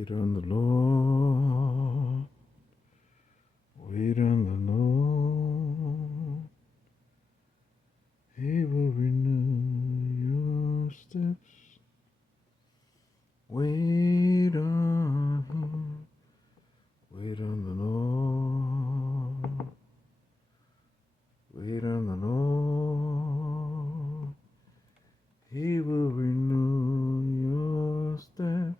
Wait on the Lord. Wait on the Lord. He will renew your steps. Wait on Him. Wait on the Lord. Wait on the Lord. He will renew your steps.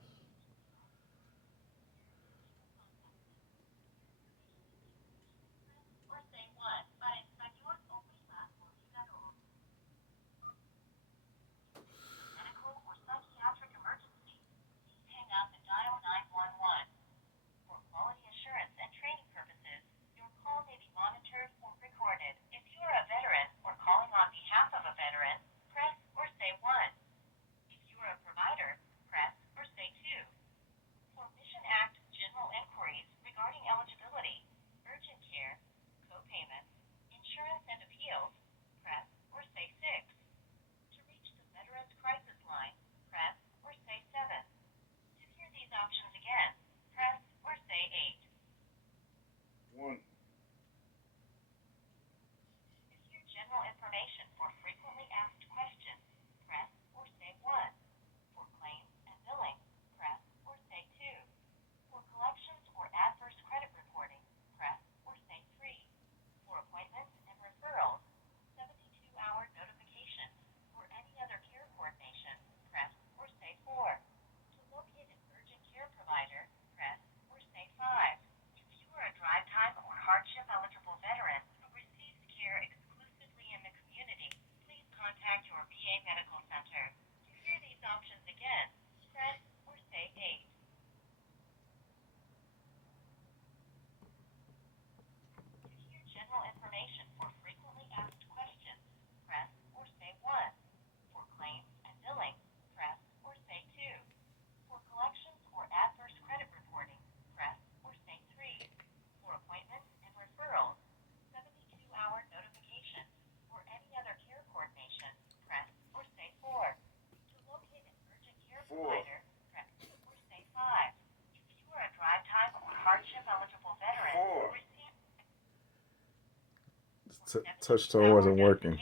Touch tone wasn't working.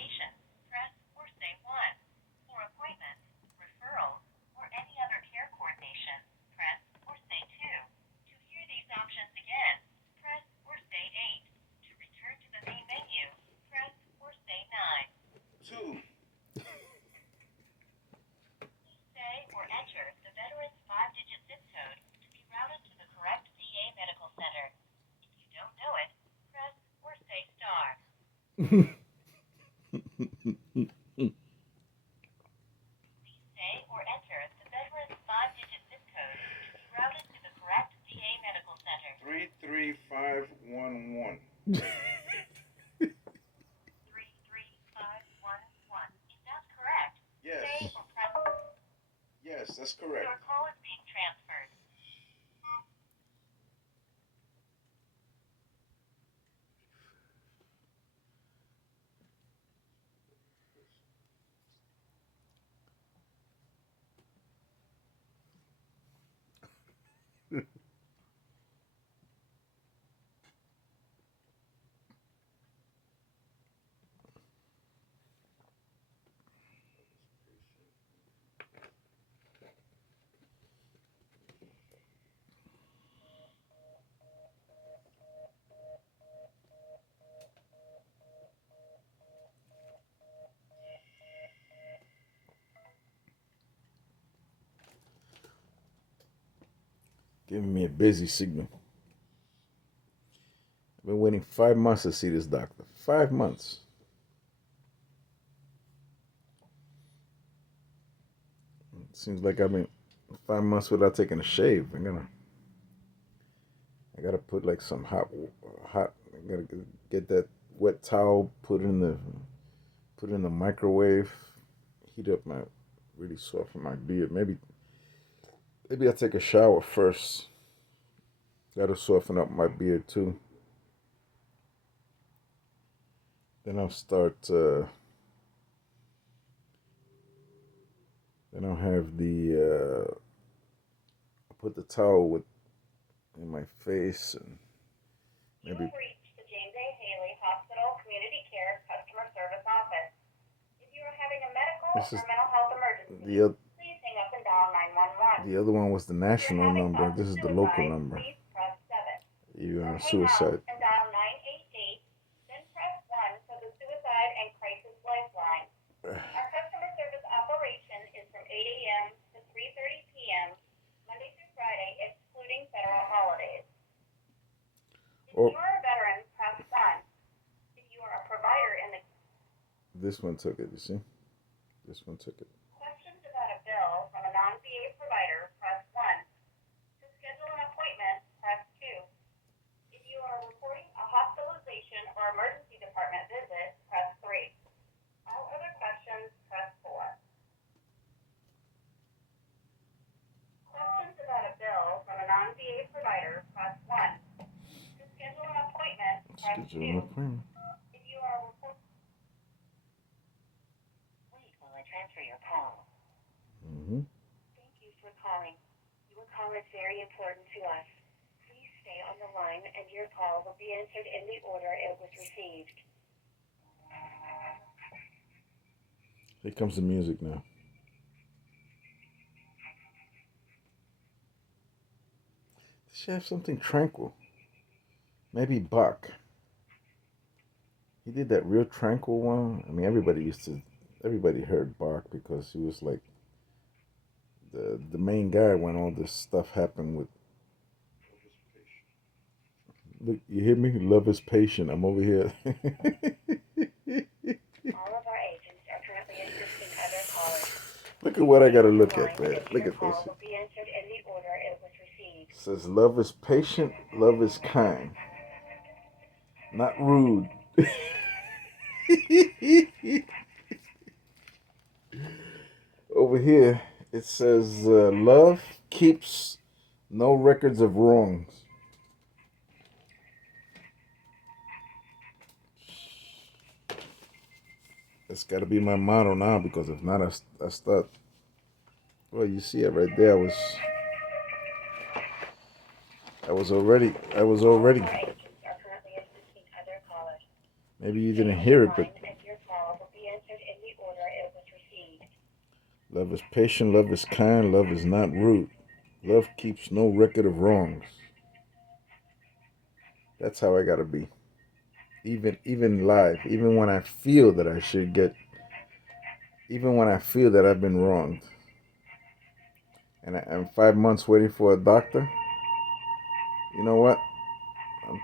That's correct. Giving me a busy signal. I've been waiting 5 months to see this doctor. 5 months. It seems like I've been 5 months without taking a shave. I gotta put like some hot. I gotta get that wet towel, put in the microwave, heat up my, really soften my beard. Maybe I'll take a shower first. That'll soften up my beard too. Then I'll start. Then I'll have the put the towel with in my face and You maybe have reached the James A. Haley Hospital Community Care Customer Service Office. If you are having a medical this is or mental health emergency, the please hang up and dial 911. the other one was the If you're national having number. thoughts of This is the local suicide, number. please press 7. You Or are hang up suicide. and dial 988, then press 1 for the Suicide and Crisis Lifeline. Our customer service operation is from 8 a.m. to 3:30 p.m., Monday through Friday, excluding federal holidays. If Oh, you are a veteran, press 1. If you are a provider in the this one took it. You see, this one took it. questions about a bill from a non-VA provider, press 1. To schedule an appointment, press 2. If you are reporting a hospitalization or emergency department visit, press 3. All other questions, press 4. Questions about a bill from a non-VA provider, press 1. To schedule an appointment, press Schedule 2. an appointment. If you are reporting... Wait while I transfer your call. Mm-hmm. Thank you for calling. Your call is very important to us. Please stay on the line and your call will be answered in the order it was received. Here comes the music now. Does she have something tranquil? Maybe Bach. He did that real tranquil one. I mean, everybody heard Bach because he was like the main guy when all this stuff happened with. Look, you hear me? Love is patient. I'm over here. All of our agents are currently assisting other callers. Look at what I gotta Line look at, man. and Look your at call this. will be answered in the order it was received. It says love is patient, love is kind, not rude. Over here, it says love keeps no records of wrongs. That's got to be my motto now because if not, I start. Well, you see it right there. I was already. All of our agents are currently assisting other callers. Maybe you Stay didn't on hear the it, but line and your call will be answered in the order it was received. love is patient, love is kind, love is not rude. Love keeps no record of wrongs. That's how I gotta be. Even live, even when I feel that I should get, even when I feel that I've been wronged, and I'm 5 months waiting for a doctor. You know what? I'm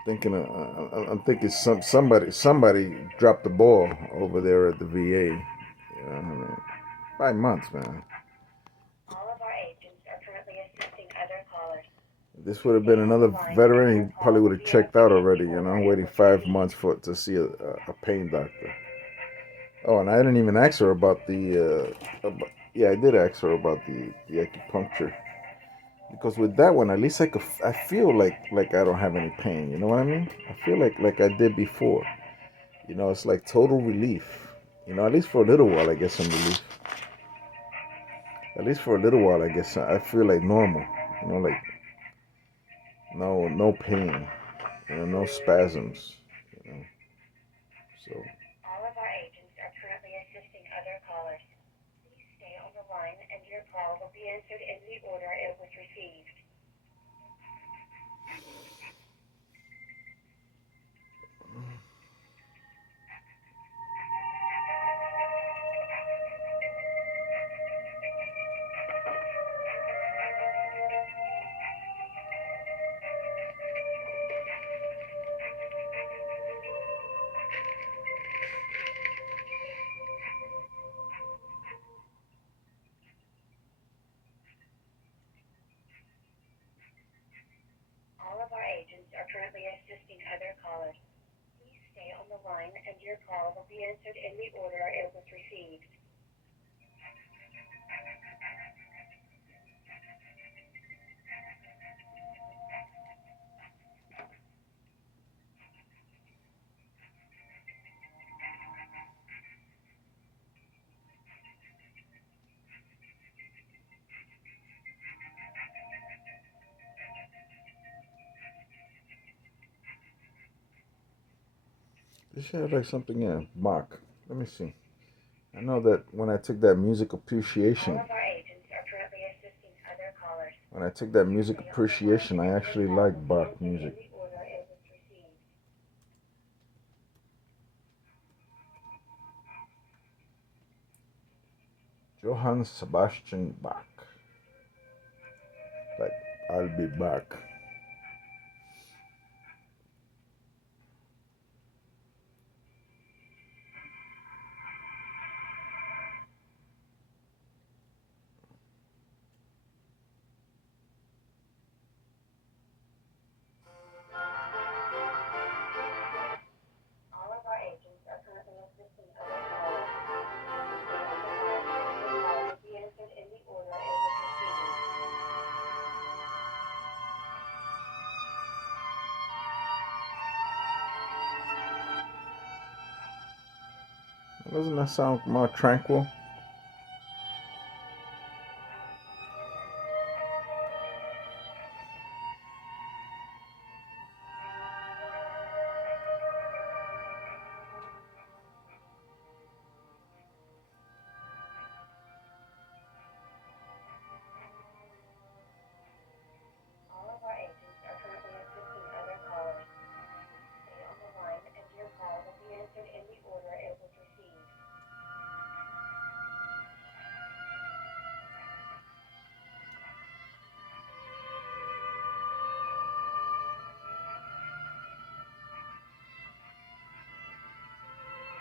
thinking somebody dropped the ball over there at the VA. You know, I mean, 5 months, man. All of our agents are currently assisting other callers. If this would have been another veteran, he probably would have checked out already. You know, I'm waiting 5 months to see a pain doctor. Oh, and I didn't even ask her about yeah, I did ask her about the acupuncture. Because with that one, at least I feel like I don't have any pain. You know what I mean? I feel like I did before. You know, it's like total relief. You know, at least for a little while, I get some relief. At least for a little while, I guess I feel like normal. You know, like no pain. You know, no spasms. You know, so All of our agents are currently assisting other callers. Please stay on the line and your call will be answered in the order it was received. All of our agents are currently assisting other callers. Please stay on the line and your call will be answered in the order it was received. This should have like something in Bach. Let me see. I know that when I took that music appreciation, All of our agents are currently assisting other callers. when I took that music appreciation, I actually like Bach music. In the order it was received. Johann Sebastian Bach. Like, I'll be back. All of our agents are currently assisting other callers. Stay on the line and your call will be answered in the order it was received. Doesn't that sound more tranquil? All of our agents are currently assisting other callers. Stay on the line and your call will be answered in the order it was received.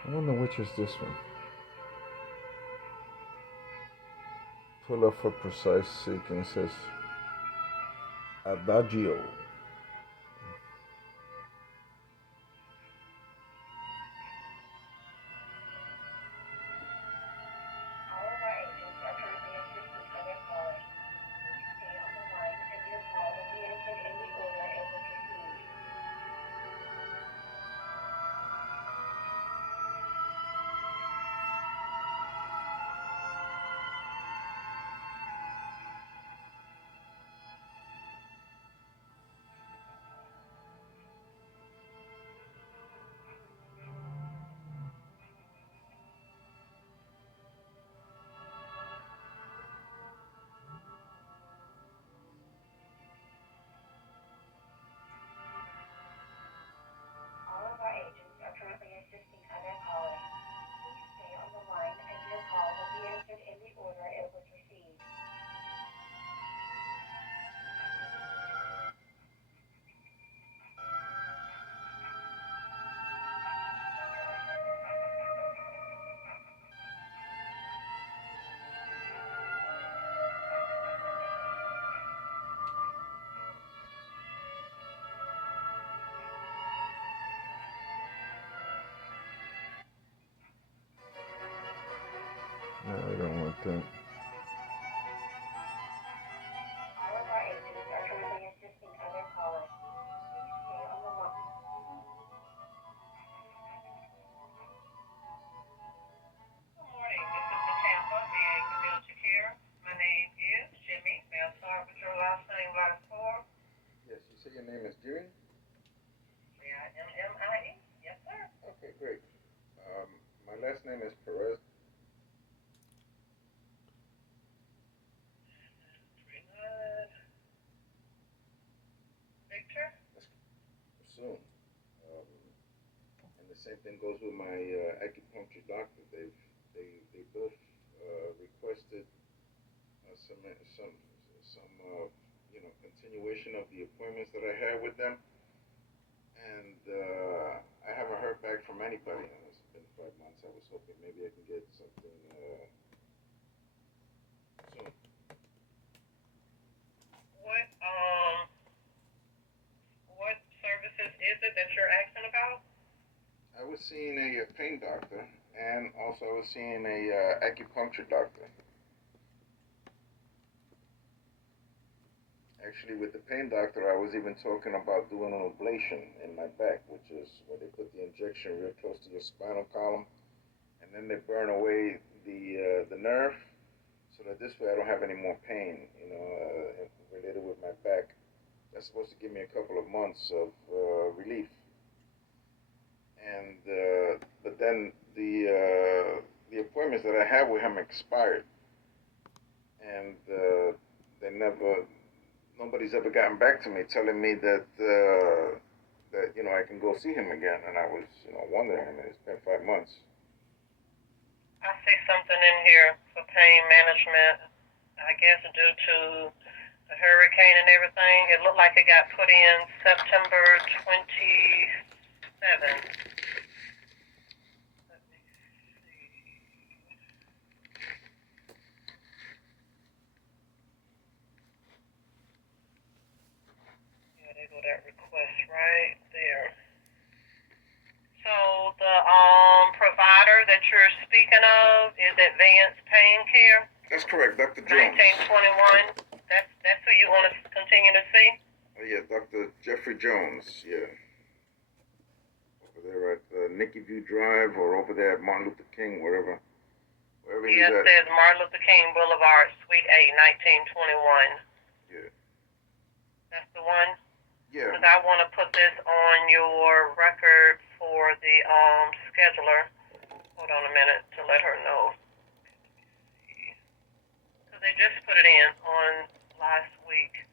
I wonder which is this one. Pull up for precise sequence says Adagio. All of our agents are currently assisting other callers. Please stay on the line and your call will be answered in the order it was received. All of our agents are currently assisting other callers. Please stay on the line and your call will be answered in the order it was received. No, I don't want that. All of our agents are currently assisting other callers. Please stay on the line. Good morning. This is the Tampa VA Community Care. My name is Jimmy. May I start with your last name, last four? Yes, you say your name is Jimmy? Mimie? Yes, sir. Okay, great. My last name is Perez. Pretty good. Victor? Soon. And the same thing goes with my acupuncture doctor. They both requested some continuation of the appointments that I had with them, and I haven't heard back from anybody. It's been 5 months. I was hoping maybe I can get something soon. What services is it that you're asking about? I was seeing a pain doctor, and also I was seeing a acupuncture doctor. Actually, with the pain doctor, I was even talking about doing an ablation in my back, which is where they put the injection real close to your spinal column, and then they burn away the nerve, so that this way I don't have any more pain, related with my back. That's supposed to give me a couple of months of relief. and but then the appointments that I had with him expired, and they never nobody's ever gotten back to me telling me that that I can go see him again, and I was wondering. I mean, it's been 5 months. I see something in here for pain management. I guess due to the hurricane and everything, it looked like it got put in September 27th. Let me see. Yeah, there go that request right there. So the provider that you're speaking of is Advanced Pain Care. That's correct, Dr. Jones. 1921. That's who you want to continue to see. Yeah, Dr. Jeffrey Jones. Yeah, over there at Nikki View Drive, or over there at Martin Luther King, wherever he's Yes, at. it says Martin Luther King Boulevard, Suite A, 1921. Yeah. That's the one. Yeah. Because I want to put this on your record for the scheduler. Hold on a minute to let her know. Because they just put it in on last week.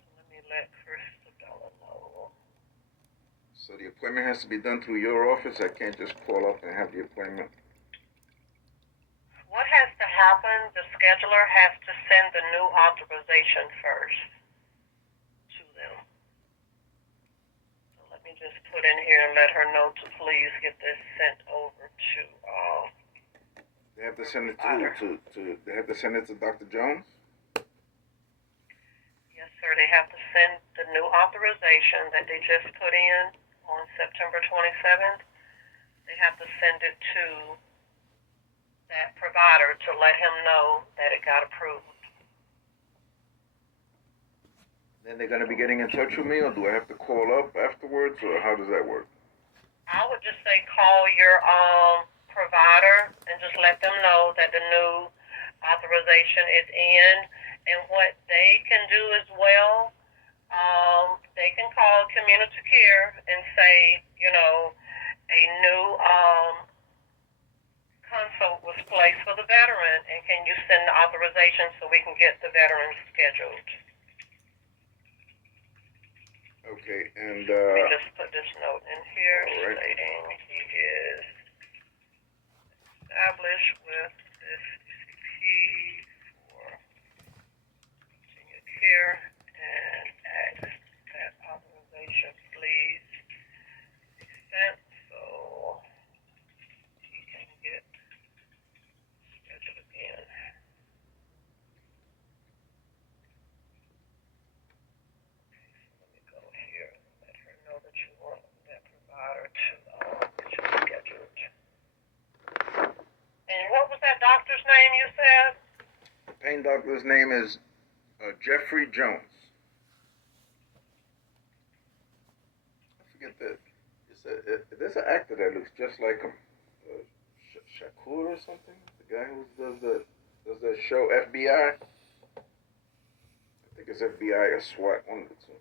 So let me let Christabella know. So the appointment has to be done through your office. I can't just call up and have the appointment. What has to happen? The scheduler has to send the new authorization first to them. So let me just put in here and let her know to please get this sent over to They have to send it to they have to send it to Dr. Jones? Yes, sir. They have to send the new authorization that they just put in on September 27th. They have to send it to that provider to let him know that it got approved. Then they're going to be getting in touch with me, or do I have to call up afterwards, or how does that work? I would just say call your provider and just let them know that the new authorization is in. And what they can do as well, they can call community care and say, a new consult was placed for the veteran, and can you send the authorization so we can get the veteran scheduled? Okay, and Let me just put this note in here stating he is established with this DCP for continued care and ask that authorization please be sent so he can get scheduled again. Let me go here and let her know that you want that provider to get you scheduled. And what was that doctor's name you said? the pain doctor's name is Jeffrey Jones. I forget that. There's an actor that looks just like him. Shakur or something? The guy who does the show FBI? I think it's FBI or SWAT, one of the two.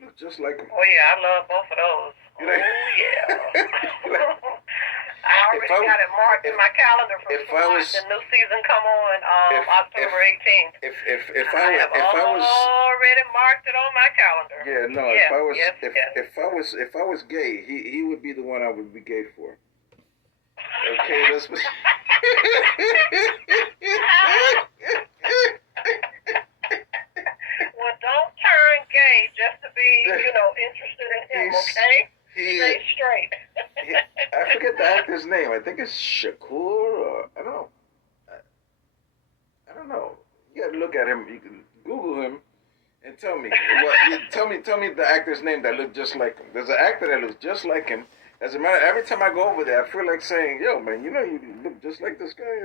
Looks just like him. Oh yeah, I love both of those. You know? Oh yeah. I already got it marked in my calendar for the new season come on October 18th. I have already marked it on my calendar. Yeah, no. If I was gay, he would be the one I would be gay for. Okay, that's. Well, don't turn gay just to be, interested in him. Okay, stay straight. I forget the actor's name. I think it's Shakur, or I don't know. I don't know. You gotta look at him. You can Google him and tell me. Tell me the actor's name that looks just like him. There's an actor that looks just like him. As a matter, every time I go over there, I feel like saying, "Yo, man, you look just like this guy."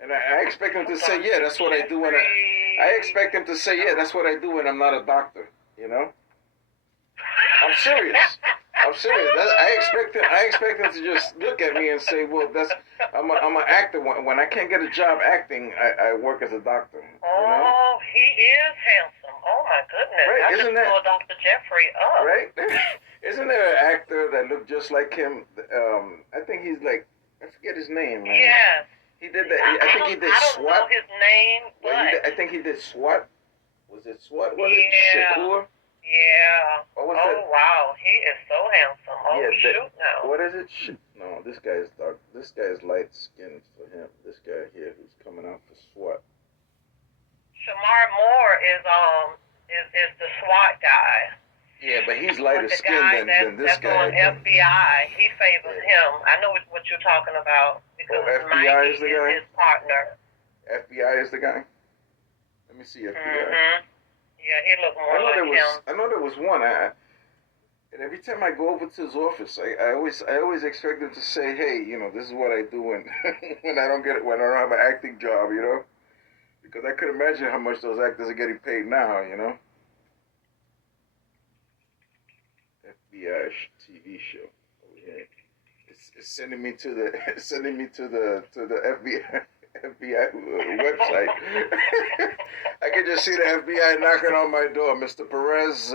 And I expect him to say, "Yeah, that's what I do when I expect him to say, "Yeah, that's what I do when I'm not a doctor." I'm serious. I expect him to just look at me and say, "Well, I'm an actor. When I can't get a job acting, I work as a doctor." Oh, he is handsome. Oh my goodness! Right? I just pulled Dr. Jeffrey up. Right? Isn't there an actor that looked just like him? I think he's like, I forget his name, man. Yes. He did that. I think he did I don't SWAT. know his name, but I think he did SWAT. Was it SWAT? Was it yeah. Shakur? Yeah. What was Oh that? wow, he is so handsome. Oh Yeah, shoot now. what is it? No, this guy is dark. This guy is light skinned for him. This guy here who's coming out for SWAT. Shamar Moore is the SWAT guy. Yeah, but he's lighter the skinned guy than this that's guy. on FBI, he favors him. I know what you're talking about because FBI is the guy? his partner. FBI is the guy. Let me see FBI. Mm-hmm. Yeah, he looked more like him. I know there was one. And every time I go over to his office, I always expect him to say, "Hey, you know, this is what I do when when I don't have an acting job, you know." Because I could imagine how much those actors are getting paid now, you know. FBI TV show over here. It's sending me to the FBI website. I can just see the FBI knocking on my door, Mr. Perez.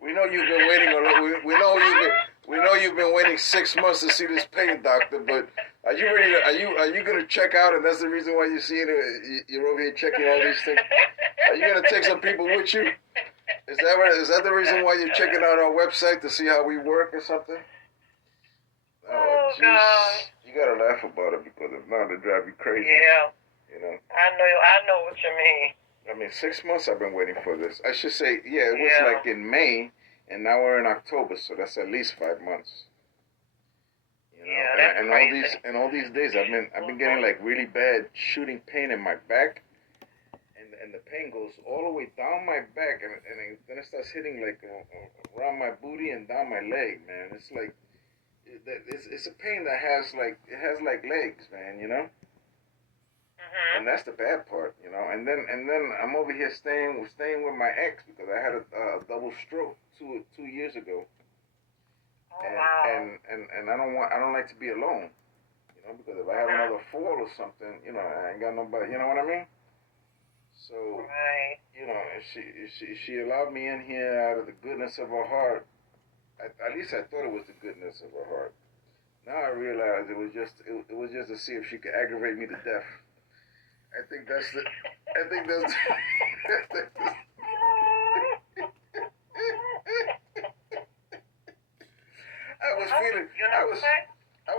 We know you've been waiting. We know you've been waiting 6 months to see this pain doctor. But are you ready? Are you going to check out? And that's the reason why you're over here checking all these things. Are you going to take some people with you? Is that the reason why you're checking out our website to see how we work or something? Oh God! You gotta laugh about it because if not, it'll drive you crazy. Yeah. You know. I know what you mean. I mean, 6 months I've been waiting for this. I should say, yeah, it was like in May, and now we're in October, so that's at least 5 months. You know, yeah, and all these days I've been getting like really bad shooting pain in my back, and the pain goes all the way down my back, and then it starts hitting like around my booty and down my leg, man. It's like it's a pain that has like legs, man. You know. Mm-hmm. And that's the bad part, you know. And then I'm over here staying with my ex because I had a double stroke two years ago. Oh wow. And I don't like to be alone, you know, because if I have another fall or something, you know, I ain't got nobody, you know what I mean? So right. You know, she allowed me in here out of the goodness of her heart. At least I thought it was the goodness of her heart. Now I realize it was just to see if she could aggravate me to death. I think that's I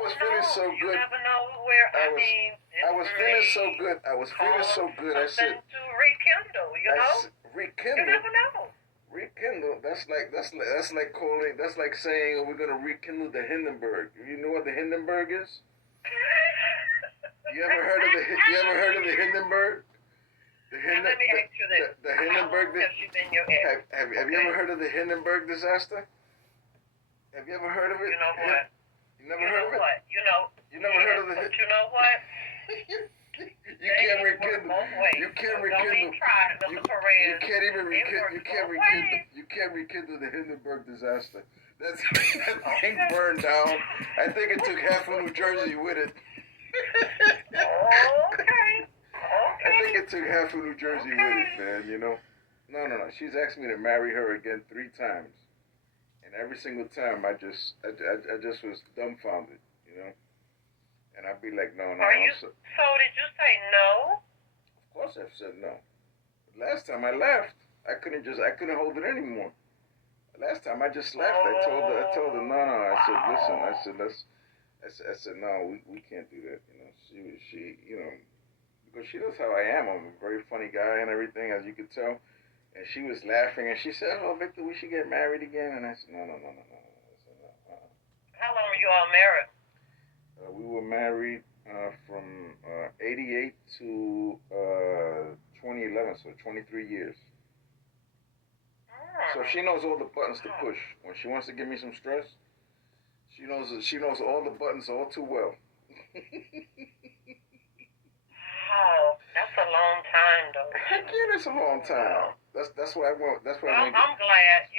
was feeling so good. You never know where I was feeling so good. I said to rekindle, you know? Rekindle. You never know. Rekindle. That's like saying we're gonna rekindle the Hindenburg. You know what the Hindenburg is? You ever heard of the Hindenburg? Let me ask you this. The Hindenburg. How long has she been your ex? Have you ever heard of the Hindenburg disaster? Have you ever heard of it? You know what? You never heard of it? What? You never heard of the But you know what? You can't rekindle. You can't rekindle. You can't even rekindle. You can't rekindle the Hindenburg disaster. That thing burned down. I think it took half of New Jersey with it. Okay. I think it took half of New Jersey with it, man. You know. No. She's asked me to marry her again 3 times, and every single time I just was dumbfounded, you know. And I'd be like, no. So did you say no? Of course I've said no. Last time I laughed. I couldn't hold it anymore. Last time I just laughed. I told her, no. I said, listen. I said, no, we can't do that. You know, she, you know, because she knows how I am. I'm a very funny guy and everything, as you could tell. And she was laughing, and she said, oh, Victor, we should get married again. And I said, no. I said, no. How long were you all married? We were married from 88 to 2011, so 23 years. So she knows all the buttons to push. When she wants to give me some stress, she knows all the buttons all too well. Oh, that's a long time, though. Heck yeah, that's a long time. That's what I want. That's what I'm glad. I'm glad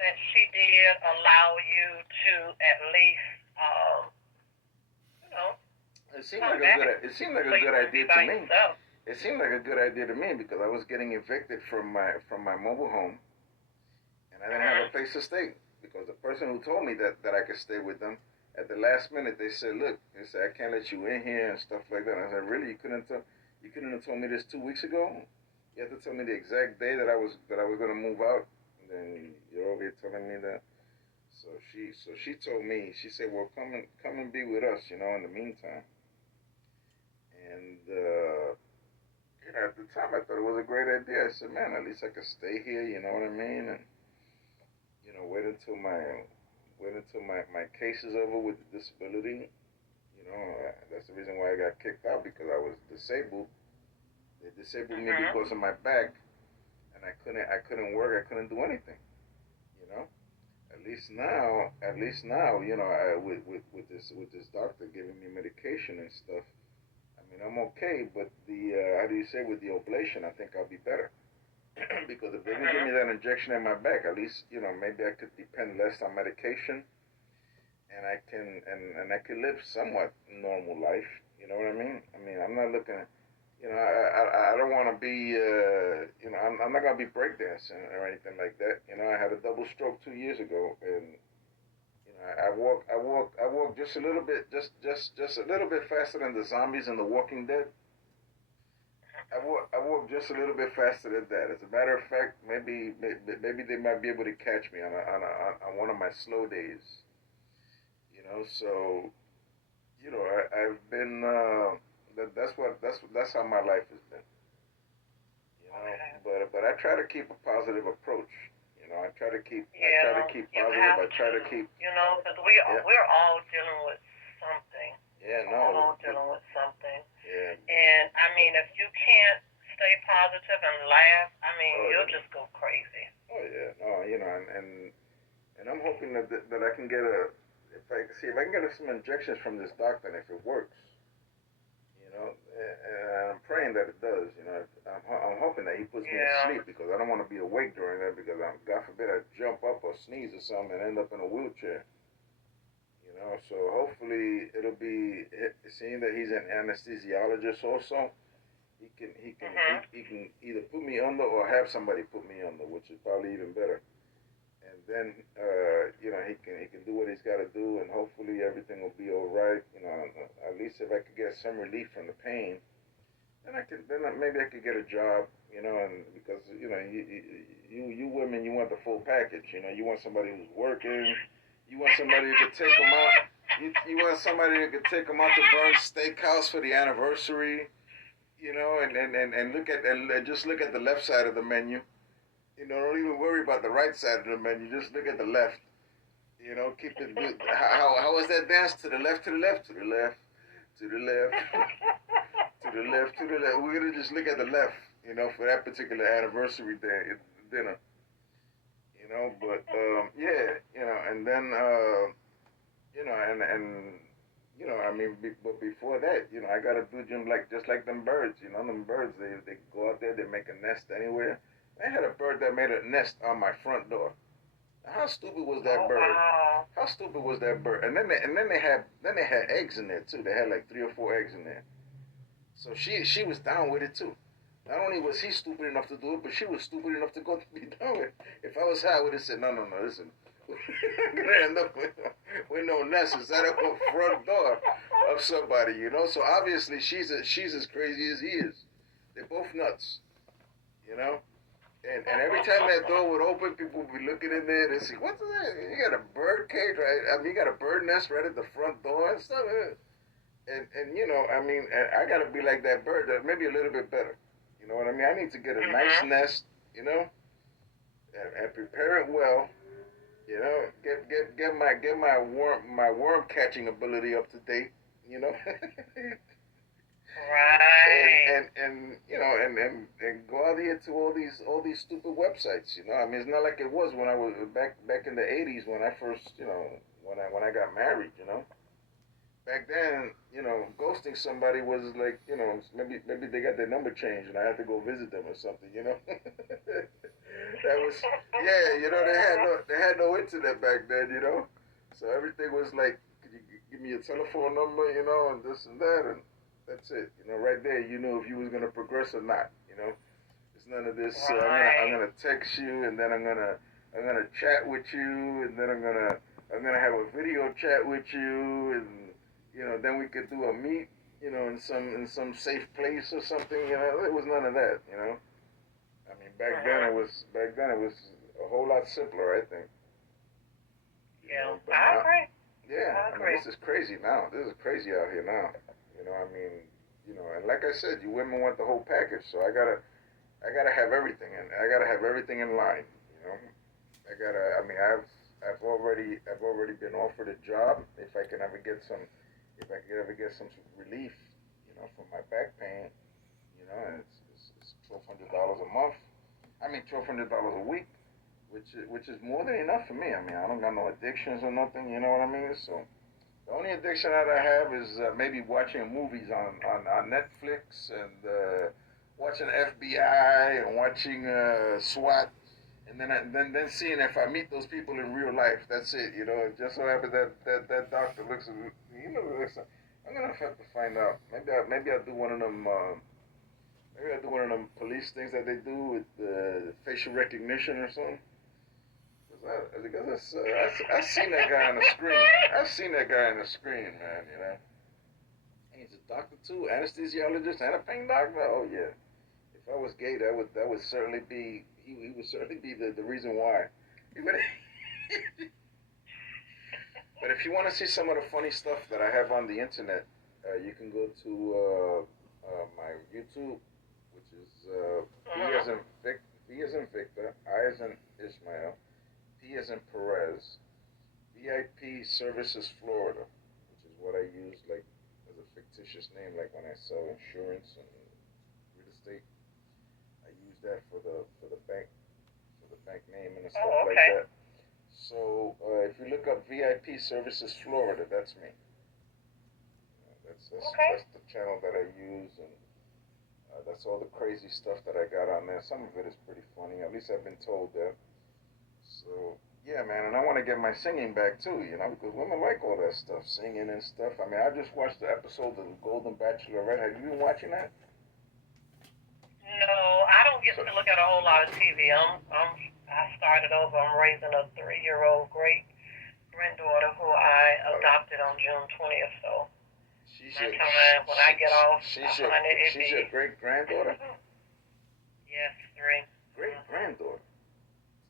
that she did allow you to at least, It seemed like a good idea to me. It seemed like a good idea to me because I was getting evicted from my mobile home, and I didn't have a place to stay. because the person who told me that I could stay with them, at the last minute they said, look, they said I can't let you in here and stuff like that. And I said, really? You couldn't have told me this 2 weeks ago? You had to tell me the exact day that I was gonna move out, and then you're over here telling me that. So she told me, she said, well, come and be with us, in the meantime. And at the time I thought it was a great idea. I said, man, at least I could stay here, you know what I mean? And wait until my case is over with the disability. That's the reason why I got kicked out, because I was disabled. They disabled me because of my back, and I couldn't work. I couldn't do anything. You know. At least now, with this doctor giving me medication and stuff. I mean, I'm okay, but the how do you say, with the oblation, I think I'll be better. Because if they didn't give me that injection in my back, at least maybe I could depend less on medication, and I can live somewhat normal life. You know what I mean? I mean, I'm not looking at, I don't want to be, I'm not gonna be breakdancing or anything like that. I had a double stroke 2 years ago, and I walk just a little bit, just a little bit faster than the zombies in The Walking Dead. I walk just a little bit faster than that. As a matter of fact, maybe they might be able to catch me on one of my slow days. So I've been that's how my life has been. But I try to keep a positive approach. I try to keep positive. I try to keep. Because we're all dealing with something. Yeah, We're all dealing with something. Yeah. And I mean, if you can't stay positive and laugh, I mean, you'll just go crazy. Oh yeah, no, and I'm hoping that I can get if I can get some injections from this doctor, and if it works, and I'm praying that it does. I'm hoping that he puts me to sleep, because I don't want to be awake during that, because God forbid I jump up or sneeze or something and end up in a wheelchair. So hopefully it'll be, seeing that he's an anesthesiologist also. He can either put me under or have somebody put me under, which is probably even better. And then he can do what he's got to do, and hopefully everything will be all right. At least if I could get some relief from the pain, then maybe I could get a job. And because you women, you want the full package. You want somebody who's working. You want somebody who could take them out. You want somebody who could take them out to Burns Steakhouse for the anniversary. And just look at the left side of the menu. Don't even worry about the right side of the menu. Just look at the left. Keep it good. How was that dance? To the left, to the left, to the left, to the left, to the left, to the left. We're gonna just look at the left. For that particular anniversary dinner. But yeah, and then I mean, but before that, I gotta do them just like them birds. Them birds, they go out there, they make a nest anywhere. I had a bird that made a nest on my front door. How stupid was that bird? Wow. How stupid was that bird? And then they had eggs in there too. They had like 3 or 4 eggs in there. So she was down with it too. Not only was he stupid enough to do it, but she was stupid enough to go to be down with it. If I was her, I would have said, no, listen. I'm gonna end up with no nest inside of a front door of somebody, So obviously she's as crazy as he is. They're both nuts, And every time that door would open, people would be looking in there and say, "What's that? You got a bird cage, right? I mean, you got a bird nest right at the front door and stuff." And I mean, I gotta be like that bird, maybe a little bit better. You know what I mean? I need to get a nice nest, and prepare it well. Get my worm catching ability up to date. Right. And go out here to all these stupid websites. I mean, it's not like it was when I was back in the '80s when I first when I got married. Back then, ghosting somebody was like, maybe they got their number changed and I had to go visit them or something. That was, yeah. They had no internet back then. So everything was like, could you give me your telephone number, and this and that, and that's it. Right there, you knew if you was gonna progress or not. It's none of this. Right. I'm gonna text you, and then I'm chat with you, and then I'm gonna have a video chat with you, and then we could do a meet, in some safe place or something. It was none of that. I mean, back then it was a whole lot simpler, I think. Yeah, But I now, agree. yeah, I I mean, agree. this is crazy now. This is crazy out here now. I mean, and like I said, you women want the whole package, so I gotta have everything, and I gotta have everything in line. You know, I mean, I've already been offered a job. If I could ever get some relief, from my back pain, and it's $1,200 a month. I mean, $1,200 a week, which is more than enough for me. I mean, I don't got no addictions or nothing. You know what I mean? So the only addiction that I have is maybe watching movies on Netflix and watching FBI and watching SWAT, and then seeing if I meet those people in real life. That's it. It just so happens that doctor looks at me. Listen, I'm gonna have to find out. Maybe I'll do one of them. Maybe I'll do one of them police things that they do with facial recognition or something. Because I've seen that guy on the screen. I've seen that guy on the screen, man. And he's a doctor too, anesthesiologist and a pain doctor. Oh yeah. If I was gay, that would certainly be he would certainly be the reason why. But if you want to see some of the funny stuff that I have on the internet, you can go to my YouTube, which is V as in Victor, I as in Ismail, P as in Perez, VIP Services Florida, which is what I use like as a fictitious name, like when I sell insurance and real estate. I use that for the bank name and stuff Oh, like okay. that. So if you look up VIP Services Florida, that's me. Okay. That's the channel that I use, and that's all the crazy stuff that I got on there. Some of it is pretty funny. At least I've been told that. So yeah, man, and I want to get my singing back too, because women like all that stuff, singing and stuff. I mean, I just watched the episode of The Golden Bachelorette. Have you been watching that? No, I don't get to look at a whole lot of TV. I started over. I'm raising a 3-year-old great granddaughter who I adopted on June 20th. So my time when I get off, she's your great granddaughter. Yes, 3. Great granddaughter.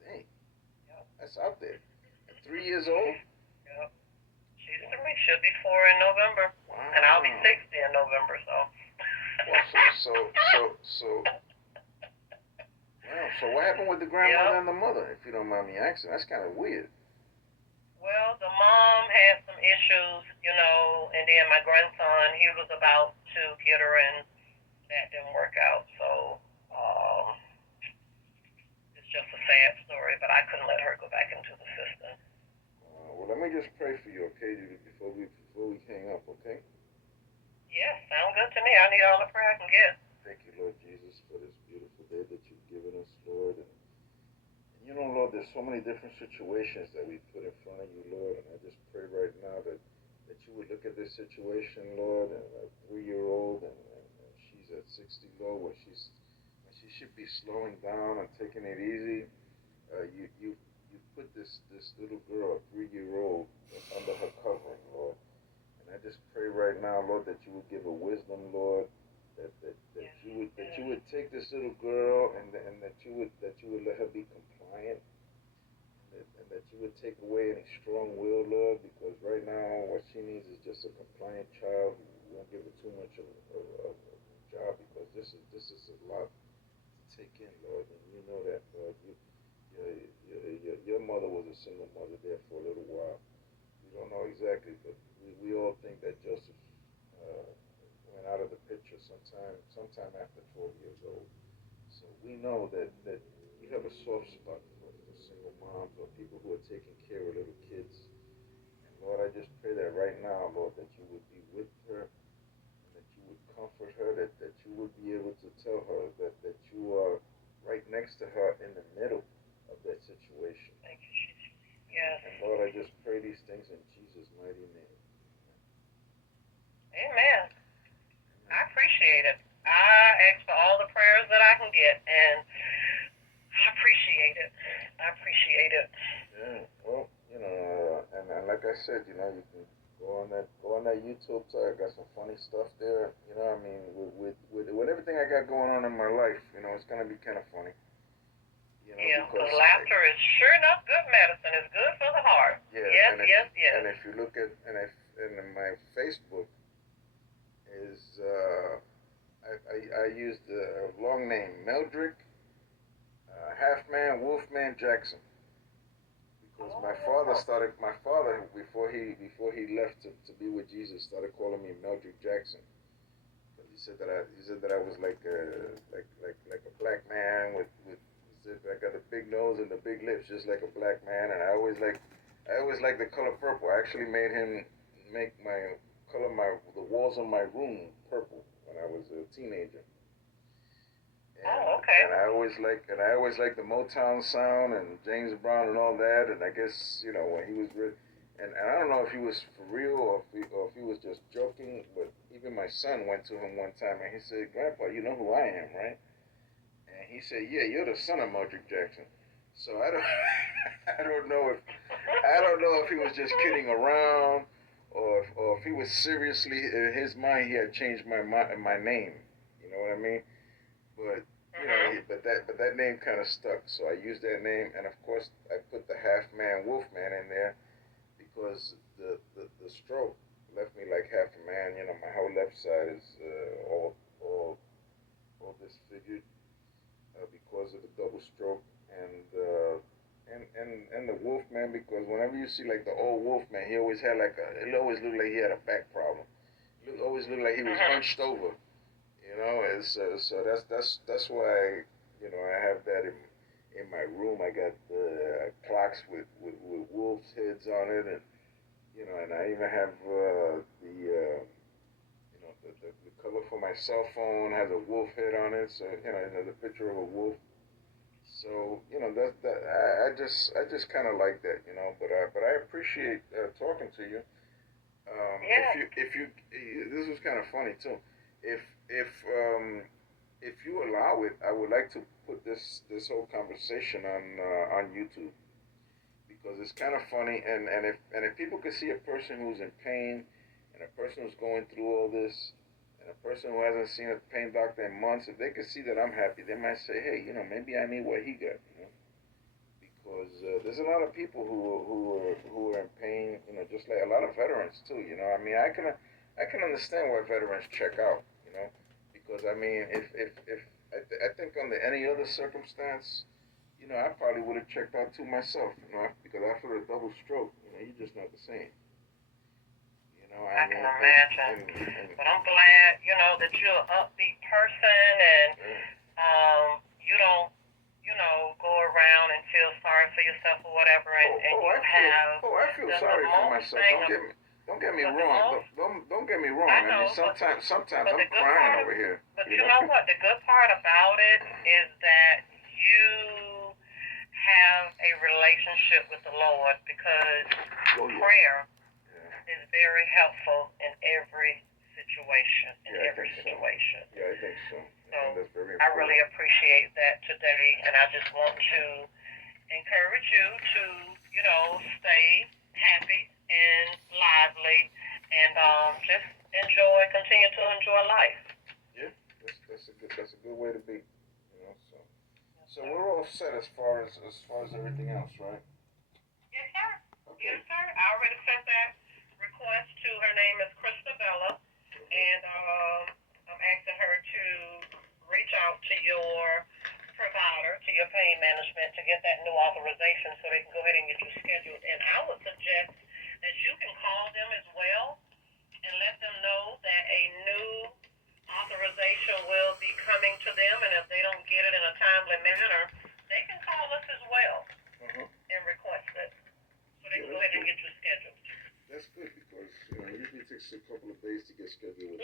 Dang, Yep. that's out there. At 3 years old. Yep. She's 3. She'll be 4 in November, Wow. and I'll be 60 in November. So. Well, so what happened with the grandmother and the mother? If you don't mind me asking, that's kind of weird. Well, the mom had some issues, and then my grandson, he was about to get her, and that didn't work out. So it's just a sad story, but I couldn't let her go back into the system. Well, let me just pray for you, okay, Judy, before we hang up, okay? Yes, sounds good to me. I need all the prayer I can get. Thank you, Lord Jesus, for this beautiful day that you've given us, Lord. And Lord, there's so many different situations that we put in front of you, Lord. And I just pray right now that you would look at this situation, Lord, and a 3-year-old, and she's at 60, Lord, when she should be slowing down and taking it easy. You put this little girl, a 3-year-old, under her covering, Lord. And I just pray right now, Lord, that you would give her wisdom, Lord, that you would take this little girl and that you would let her be compliant, and that you would take away any strong will, Lord, because right now what she needs is just a compliant child. We won't give her too much of a job, because this is a lot to take in, Lord, and you know that, Lord. Your mother was a single mother there for a little while. We don't know exactly, but we all think that Joseph went out of the picture sometime after 12 years old. So we know that you have a soft spot for single moms or people who are taking care of little kids. And Lord, I just pray that right now, Lord, that you would be with her, and that you would comfort her, that you would be able to tell her that you are right next to her in the middle of that situation. Thank you, Jesus. Yes. And Lord, I just pray these things in Jesus' mighty name. Amen. I appreciate it. I ask for all the prayers that I can get, and I appreciate it. I I appreciate it. Yeah. Well, and like I said, you can go on that YouTube site. I got some funny stuff there. I mean, with everything I got going on in my life, it's gonna be kind of funny. Yeah, because Because laughter is sure enough good medicine. It's good for the heart. yeah, Yes, and if yes, yes. and if you look at and my Facebook is I used a long name, Meldrick Half Man Wolfman Jackson, because my father before he left to be with Jesus started calling me Meldrick Jackson, because he said that I was like a black man with he said I got a big nose and the big lips just like a black man, and I always liked the color purple. I actually made him make the walls of my room purple when I was a teenager. Oh, okay. And I always liked the Motown sound and James Brown and all that. And I guess when he was and I don't know if he was for real or if he was just joking. But even my son went to him one time and he said, "Grandpa, you know who I am, right?" And he said, "Yeah, you're the son of Mildred Jackson." So I don't I don't know if he was just kidding around or if he was seriously in his mind he had changed my name. You know what I mean? But but that name kind of stuck, so I used that name, and of course I put the half man wolf man in there because the stroke left me like half a man. My whole left side is all disfigured because of the double stroke, and the wolf man, because whenever you see like the old wolf man, he always had it always looked like he had a back problem. It always looked like he was hunched over. And so that's why I have that in my room. I got clocks with wolves' heads on it, and I even have the cover for my cell phone has a wolf head on it. So there's a picture of a wolf. So that I just kind of like that. But I appreciate talking to you. Yeah. If you this was kind of funny too. If if um if you allow it, I would like to put this whole conversation on YouTube, because it's kind of funny, and if people could see a person who's in pain and a person who's going through all this and a person who hasn't seen a pain doctor in months, if they could see that I'm happy, they might say, hey, maybe I need what he got, because there's a lot of people who are in pain, just like a lot of veterans too. I mean, I can understand why veterans check out, because I mean, if I think under any other circumstance, I probably would have checked out too myself, because after a double stroke, you're just not the same. I I can mean, imagine. But I'm glad, that you're an upbeat person and you don't, go around and feel sorry for yourself or whatever, and you have. I feel sorry for myself. Don't get me wrong. Don't get me wrong. I mean, sometimes I'm crying over here. But you know what? The good part about it is that you have a relationship with the Lord, because prayer is very helpful in every situation. Yeah, I think so. So that's very important. I really appreciate that today, and I just want to encourage you to, stay happy and lively, and just continue to enjoy life. Yeah, that's a good way to be. So we're all set as far as everything else, right? Yes, sir. Okay. Yes, sir. I already sent that request to her. Name is Christabella, and I'm asking her to reach out to your provider, to your pain management, to get that new authorization so they can go ahead and get you scheduled. And I would suggest that you can call them as well and let them know that a new authorization will be coming to them, and if they don't get it in a timely manner, they can call us as well and request it so they can go ahead and get you scheduled. That's good, because it usually takes a couple of days to get scheduled